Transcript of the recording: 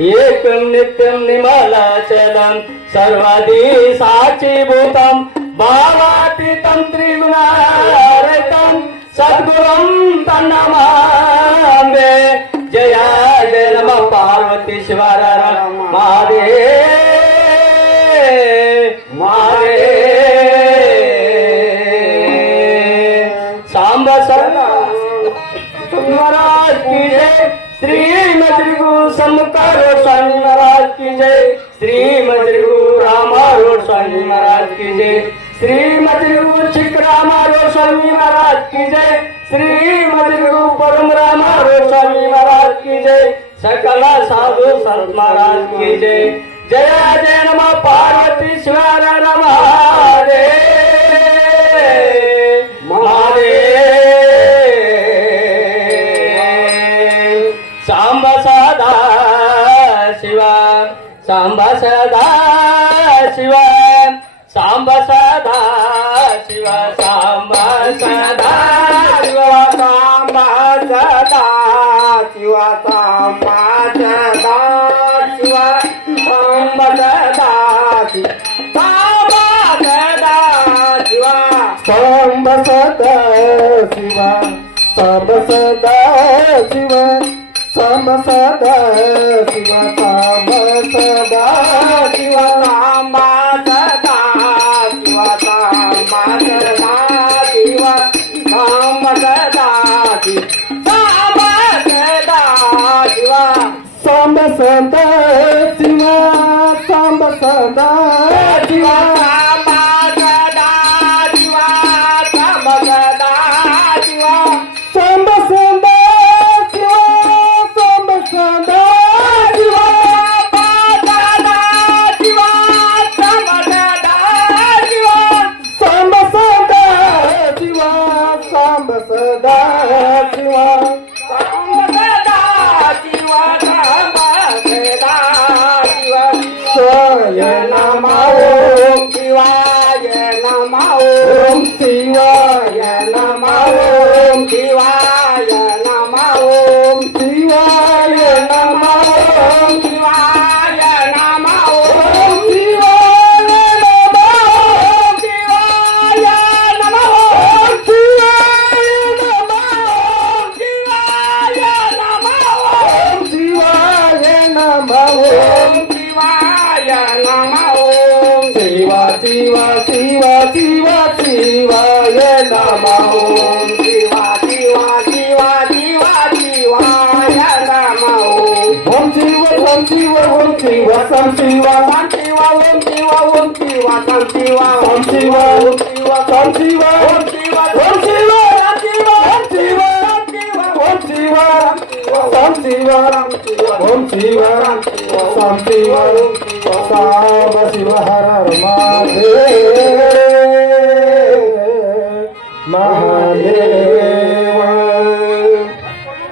एकं नित्यं निमलाचलं सर्वादि साक्षीभूतं भावातीतं त्रिगुणारहितं सद्गुरुं तन्नमामि। जय जय नमः पार्वतीश्वर महादेव सांब सदा महाराज की जय। श्री मजरगु समकार स्वामी महाराज की जय। श्री मजरगु रामारो स्वामी महाराज की जय। श्री मजरगु चिकरामारो स्वामी महाराज की जय। श्री मजरगु परम रामारो स्वामी महाराज की जय। सकल साधु संत महाराज की जय। जय जय नमः पार्वतीश्वर महादेव महादेव। सांब सदा शिवा सांब सदा शिवा सांब सदा शिवा सांब सदा शिवा सांब सदा शिवा सांब सदा शिवा सांब सदा सांब सदा शिवा सांब सदा शिवा सांब सदा शिवा सांब सदा शिवा सांब सदा शिवा सांब सदा शिवा सांब सदा शिवा सांब सदा शिवा सांब सदा शिवा सांब सदा शिवा सांब सदा शिवा सांब सदा Om Shiva Hara Mahadeva